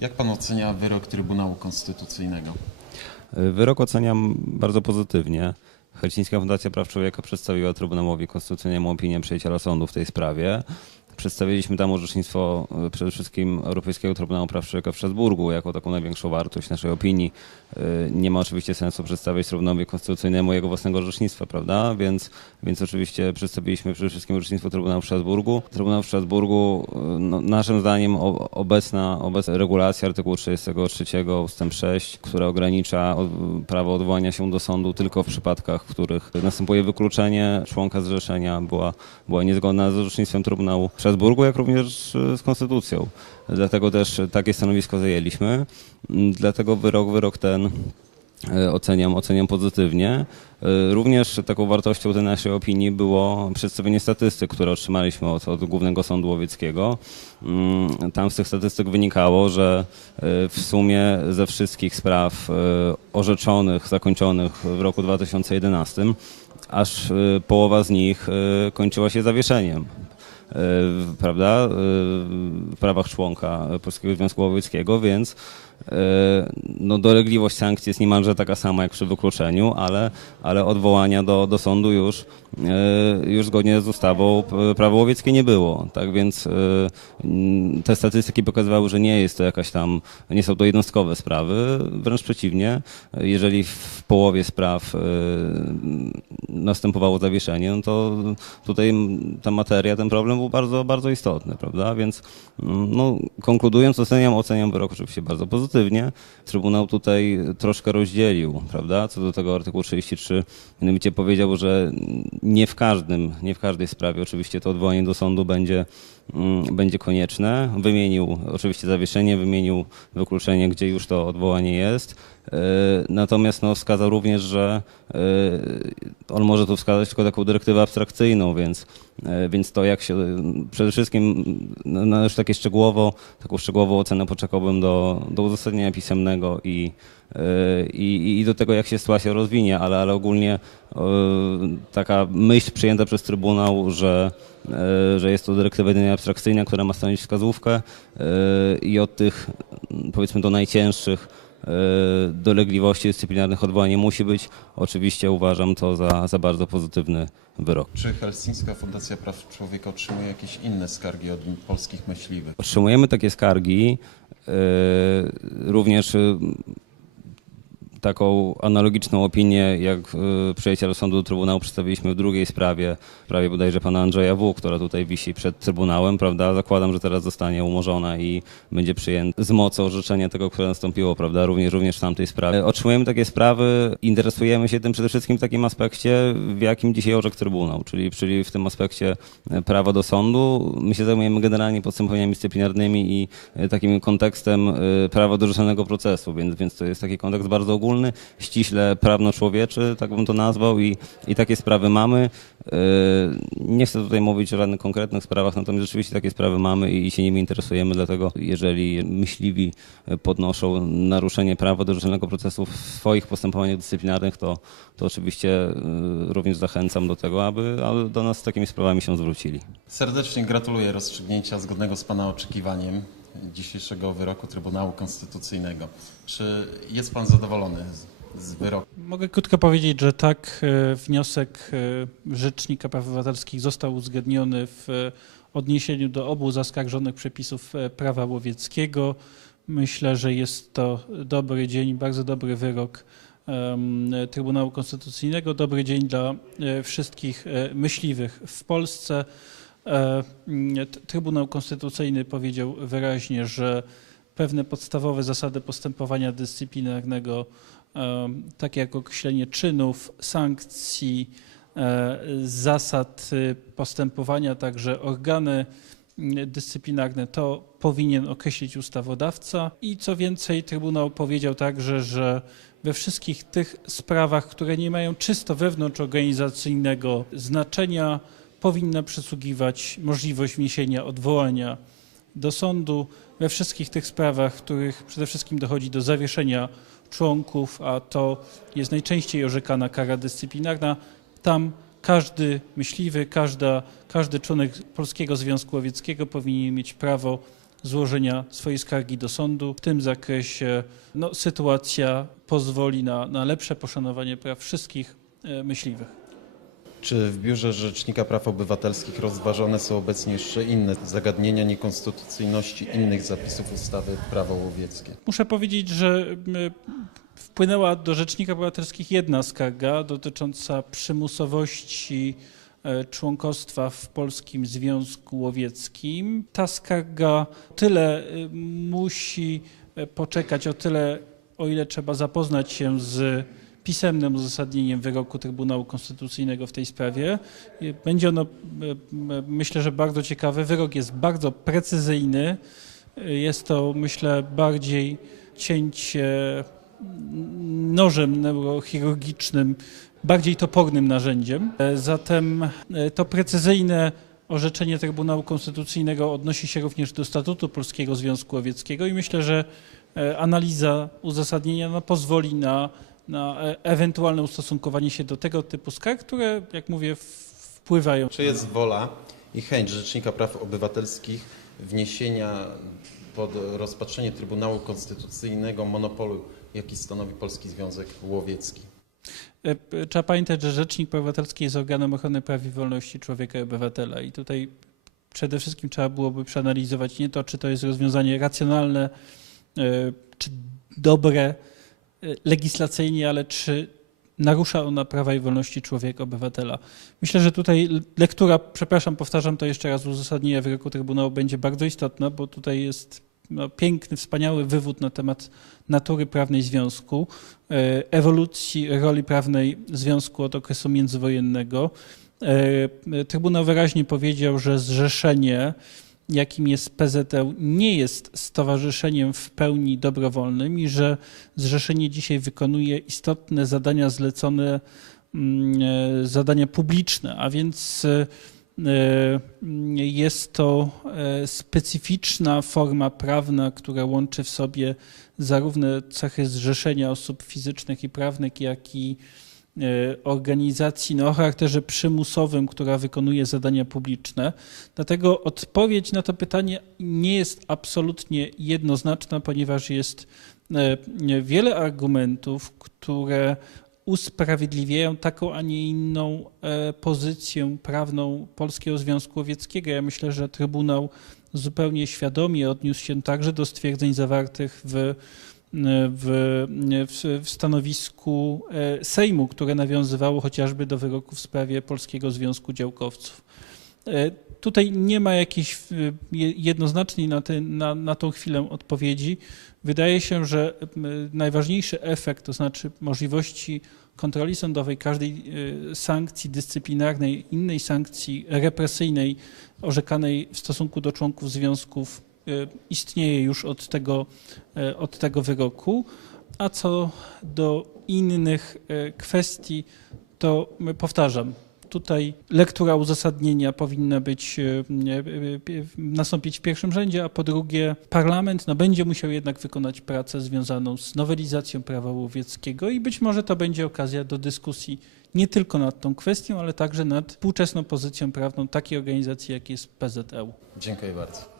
Jak pan ocenia wyrok Trybunału Konstytucyjnego? Wyrok oceniam bardzo pozytywnie. Helsińska Fundacja Praw Człowieka przedstawiła Trybunałowi Konstytucyjnemu opinię przyjaciela sądu w tej sprawie. Przedstawiliśmy tam orzecznictwo e, przede wszystkim Europejskiego Trybunału Praw Człowieka w Strasburgu jako taką największą wartość naszej opinii. E, Nie ma oczywiście sensu przedstawiać Trybunałowi Konstytucyjnemu jego własnego orzecznictwa, prawda? Więc, więc oczywiście przedstawiliśmy przede wszystkim orzecznictwo Trybunału w Strasburgu. Trybunał w Strasburgu, e, no, naszym zdaniem obecna, obecna regulacja artykułu 33 ustęp 6, która ogranicza prawo odwołania się do sądu tylko w przypadkach, w których następuje wykluczenie członka zrzeszenia, była, była niezgodna z orzecznictwem Trybunału w jak również z konstytucją. Dlatego też takie stanowisko zajęliśmy. Dlatego wyrok, wyrok ten e, oceniam, oceniam pozytywnie. E, Również taką wartością tej naszej opinii było przedstawienie statystyk, które otrzymaliśmy od, od Głównego Sądu Łowieckiego. Mm, Tam z tych statystyk wynikało, że e, w sumie ze wszystkich spraw orzeczonych, zakończonych w roku 2011, aż połowa z nich kończyła się zawieszeniem prawda, e, w prawach członka Polskiego Związku Łowieckiego, więc e, no, dolegliwość sankcji jest niemalże taka sama jak przy wykluczeniu, ale, ale odwołania do, do sądu już, e, już zgodnie z ustawą p- prawo łowieckie nie było. Tak więc e, te statystyki pokazywały, że nie jest to jakaś tam, nie są to jednostkowe sprawy, wręcz przeciwnie. Jeżeli w połowie spraw e, następowało zawieszenie, no to tutaj ta materia, ten problem był bardzo, bardzo istotny, prawda? Więc mm, no, konkludując, oceniam, oceniam wyrok oczywiście bardzo pozytywnie. Trybunał tutaj troszkę rozdzielił, prawda, co do tego artykułu 33. Mianowicie powiedział, że nie w każdym, nie w każdej sprawie oczywiście to odwołanie do sądu będzie, mm, będzie konieczne. Wymienił oczywiście zawieszenie, wymienił wykluczenie, gdzie już to odwołanie jest. E, Natomiast no, wskazał również, że e, on może tu wskazać tylko taką dyrektywę abstrakcyjną, więc, e, więc to jak się przede wszystkim no, no, już takie szczegółowo, taką szczegółową ocenę poczekałbym do, do uzasadnienia pisemnego i, i, i do tego, jak się sytuacja rozwinie, ale, ale ogólnie taka myśl przyjęta przez Trybunał, że, że jest to dyrektywa jedynie abstrakcyjna, która ma stanowić wskazówkę i od tych powiedzmy do najcięższych dolegliwości dyscyplinarnych odwołanie musi być. Oczywiście uważam to za, za bardzo pozytywny wyrok. Czy Helsińska Fundacja Praw Człowieka otrzymuje jakieś inne skargi od polskich myśliwych? Otrzymujemy takie skargi, e, również e, taką analogiczną opinię, jak e, przyjaciele sądu do Trybunału przedstawiliśmy w drugiej sprawie, sprawie bodajże pana Andrzeja W., która tutaj wisi przed Trybunałem, prawda? Zakładam, że teraz zostanie umorzona i będzie przyjęte z mocy orzeczenie tego, które nastąpiło, prawda? Również, również w tamtej sprawie. Otrzymujemy takie sprawy, interesujemy się tym przede wszystkim w takim aspekcie, w jakim dzisiaj orzekł Trybunał, czyli, czyli w tym aspekcie e, prawa do sądu. My się zajmujemy generalnie postępowaniami dyscyplinarnymi i e, takim kontekstem e, prawa do rzeczonego procesu, więc, więc to jest taki kontekst bardzo ogólny, ściśle prawno-człowieczy, tak bym to nazwał i, i takie sprawy mamy. E, Nie chcę tutaj mówić o żadnych konkretnych sprawach, natomiast rzeczywiście takie sprawy mamy i się nimi interesujemy, dlatego jeżeli myśliwi podnoszą naruszenie prawa do rzeczonego procesu w swoich postępowaniach dyscyplinarnych, to, to oczywiście e, również zachęcam do tego, aby, aby do nas z takimi sprawami się zwrócili. Serdecznie gratuluję rozstrzygnięcia zgodnego z Pana oczekiwaniem dzisiejszego wyroku Trybunału Konstytucyjnego. Czy jest Pan zadowolony z, z wyroku? Mogę krótko powiedzieć, że tak, e, wniosek e, Rzecznika Praw Obywatelskich został uzgodniony w odniesieniu do obu zaskarżonych przepisów e, prawa łowieckiego. Myślę, że jest to dobry dzień, bardzo dobry wyrok Trybunału Konstytucyjnego, dobry dzień dla wszystkich myśliwych w Polsce. E, Trybunał Konstytucyjny powiedział wyraźnie, że pewne podstawowe zasady postępowania dyscyplinarnego em, takie jak określenie czynów, sankcji, e, zasad y, postępowania, także organy mm, dyscyplinarne, to powinien określić ustawodawca. I co więcej, Trybunał powiedział także, że we wszystkich tych sprawach, które nie mają czysto wewnątrzorganizacyjnego znaczenia, powinna przysługiwać możliwość wniesienia odwołania do sądu. We wszystkich tych sprawach, w których przede wszystkim dochodzi do zawieszenia członków, a to jest najczęściej orzekana kara dyscyplinarna, tam każdy myśliwy, każda, każdy członek Polskiego Związku Łowieckiego powinien mieć prawo złożenia swojej skargi do sądu. W tym zakresie no, sytuacja pozwoli na, na lepsze poszanowanie praw wszystkich e, myśliwych. Czy w Biurze Rzecznika Praw Obywatelskich rozważone są obecnie jeszcze inne zagadnienia niekonstytucyjności innych zapisów ustawy Prawo łowieckie? Muszę powiedzieć, że wpłynęła do Rzecznika Obywatelskich jedna skarga dotycząca przymusowości e, członkostwa w Polskim Związku Łowieckim. Ta skarga tyle y, musi e, poczekać, o tyle, o ile trzeba zapoznać się z pisemnym uzasadnieniem wyroku Trybunału Konstytucyjnego w tej sprawie. Będzie ono, e, m, myślę, że bardzo ciekawe. Wyrok jest bardzo precyzyjny. Jest to, myślę, bardziej cięcie nożem neurochirurgicznym, bardziej topornym narzędziem. E, Zatem e, to precyzyjne orzeczenie Trybunału Konstytucyjnego odnosi się również do statutu Polskiego Związku Łowieckiego i myślę, że e, analiza uzasadnienia no, pozwoli na, na e, ewentualne ustosunkowanie się do tego typu skarg, które, jak mówię, wpływają. Czy jest wola i chęć Rzecznika Praw Obywatelskich wniesienia pod rozpatrzenie Trybunału Konstytucyjnego monopolu, jaki stanowi Polski Związek Łowiecki? E, Trzeba pamiętać, że Rzecznik Praw Obywatelskich jest organem ochrony praw i wolności człowieka i obywatela i tutaj przede wszystkim trzeba byłoby przeanalizować nie to, czy to jest rozwiązanie racjonalne, e, czy dobre legislacyjnie, ale czy narusza ona prawa i wolności człowieka, obywatela. Myślę, że tutaj lektura, przepraszam, powtarzam to jeszcze raz, uzasadnienia wyroku Trybunału będzie bardzo istotna, bo tutaj jest no, piękny, wspaniały wywód na temat natury prawnej związku, e, ewolucji roli prawnej związku od okresu międzywojennego. E, Trybunał wyraźnie powiedział, że zrzeszenie, jakim jest PZL, nie jest stowarzyszeniem w pełni dobrowolnym i że zrzeszenie dzisiaj wykonuje istotne zadania zlecone, mm, e, zadania publiczne, a więc e, e, jest to specyficzna forma prawna, która łączy w sobie zarówno cechy zrzeszenia osób fizycznych i prawnych, jak i organizacji no, o charakterze przymusowym, która wykonuje zadania publiczne. Dlatego odpowiedź na to pytanie nie jest absolutnie jednoznaczna, ponieważ jest e, wiele argumentów, które usprawiedliwiają taką, a nie inną e, pozycję prawną Polskiego Związku Łowieckiego. Ja myślę, że Trybunał zupełnie świadomie odniósł się także do stwierdzeń zawartych w, w, w, w stanowisku e, Sejmu, które nawiązywało chociażby do wyroku w sprawie Polskiego Związku Działkowców. E, Tutaj nie ma jakiejś e, je- jednoznacznej na, te, na, na tą chwilę odpowiedzi. Wydaje się, że najważniejszy efekt, to znaczy możliwości kontroli sądowej każdej sankcji dyscyplinarnej, innej sankcji represyjnej orzekanej w stosunku do członków związków istnieje już od tego, e, od tego wyroku. A co do innych e, kwestii, to powtarzam, tutaj lektura uzasadnienia powinna być, e, nastąpić w pierwszym rzędzie, a po drugie parlament no, będzie musiał jednak wykonać pracę związaną z nowelizacją prawa łowieckiego i być może to będzie okazja do dyskusji nie tylko nad tą kwestią, ale także nad współczesną pozycją prawną takiej organizacji, jak jest PZL. Dziękuję bardzo.